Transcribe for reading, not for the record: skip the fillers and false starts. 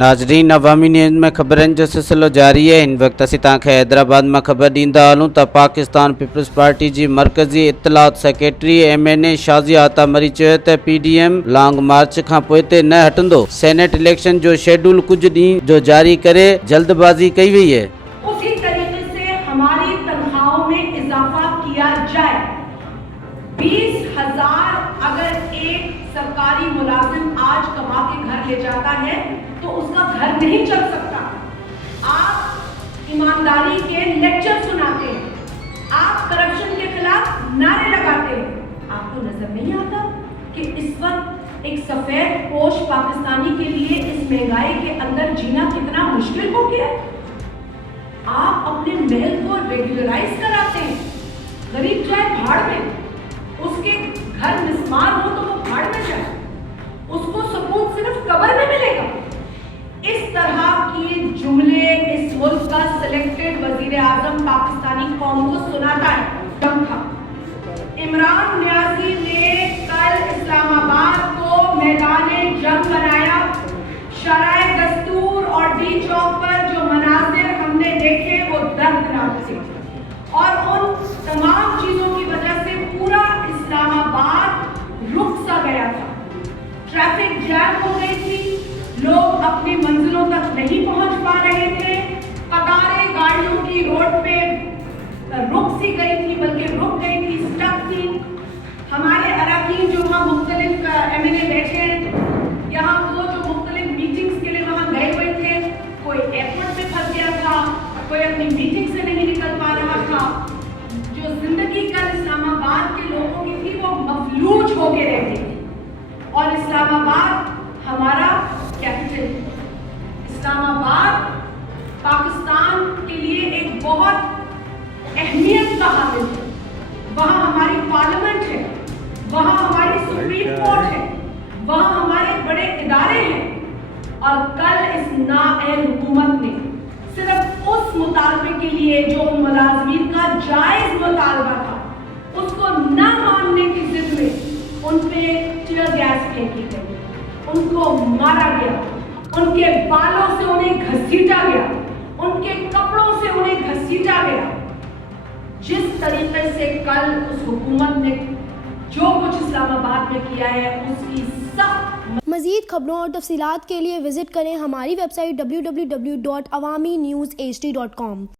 नाज़रीन, अवामी न्यूज़ में ख़बरनि जो सिलसिलो जारी है। हिन वक़्तु असीं तव्हांखे हैदराबाद में ख़बर ॾींदा हलूं त पाकिस्तान पीपल्स पार्टी जी मरकज़ी इत्तलात सेक्रेटरी MNA शाज़िया अता मरी चयो त PDM लॉन्ग मार्च खां पोइ ते न हटंदो। सेनेट इलेक्शन जो शेड्यूल कुछ ॾींहं जो जारी करे जल्दबाज़ी कई वई है। उसी तरीके से हमारी तनख्वाहों में इजाफा किया जाए। 20,000 अगर एक सरकारी मुलाजिम आज कमा के घर ले जाता है तो उसका घर नहीं चल सकता। आप ईमानदारी के लेक्चर सुनाते हैं, आप करप्शन के खिलाफ नारे लगाते हैं। आपको नजर नहीं आता कि इस वक्त एक सफेद पोश पाकिस्तानी के लिए इस महंगाई के अंदर जीना कितना मुश्किल हो गया है। आप अपने महल को रेगुलराइज कराते हैं। गरीब जाए भाड़ में, उसके घर मिस्मार हो तो वो भाड़ में जाए, उसको सुकून सिर्फ कब्र में मिलेगा। इस तरह के जुमले इस मुल्क का सिलेक्टेड वजीर आजम पाकिस्तानी कौम को सुनाता है। इमरान न्याजी ने कल इस्लामाबाद को मैदाने जंग बनाया। शराय दस्तूर और डी चौक पर जो मनाजिर हमने देखे वो दर्दनाक थे और उन तमाम चीजों की वजह से पूरा इस्लामाबाद रुक सा गया था। ट्रैफिक जैम हो गई थी, लोग अपनी मंजिलों तक नहीं पहुंच पा रहे थे। कतारें गाड़ियों की रोड पे रुक सी गई थी, बल्कि रुक गई थी, स्टक थी। हमारे अरकान जो वहाँ मुख्तलिफ MNA बैठे हैं, यहाँ वो जो मुख्तलिफ मीटिंग्स के लिए वहाँ गए हुए थे, कोई एयरपोर्ट पे फंस गया था, कोई अपनी मीटिंग से नहीं निकल पा रहा था। जो जिंदगी कल इस्लामाबाद के लोगों की थी वो मफलूज होके रह गई थी। और इस्लामाबाद हमारा कैपिटल है। इस्लामाबाद पाकिस्तान के लिए एक बहुत अहमियत का हामिल है। वहाँ हमारी पार्लियामेंट है, वहाँ हमारी सुप्रीम कोर्ट है, वहाँ हमारे बड़े इदारे हैं। और कल इस नाअहल हुकूमत ने सिर्फ उस मुतालबे के लिए जो मुलाजमीन का जायज मुतालबा था, उसको न मानने की जिद में उन पे टीयर गैस फेंकी गई, उनको मारा गया, उनके बालों से उन्हें घसीटा गया, उनके कपड़ों से उन्हें घसीटा गया। जिस तरीके से कल उस हुकूमत ने जो कुछ इस्लामाबाद में किया है उसकी सख्त। मज़ीद खबरों और तफसीलात के लिए विजिट करें हमारी वेबसाइट www.awamiNewsHD.com।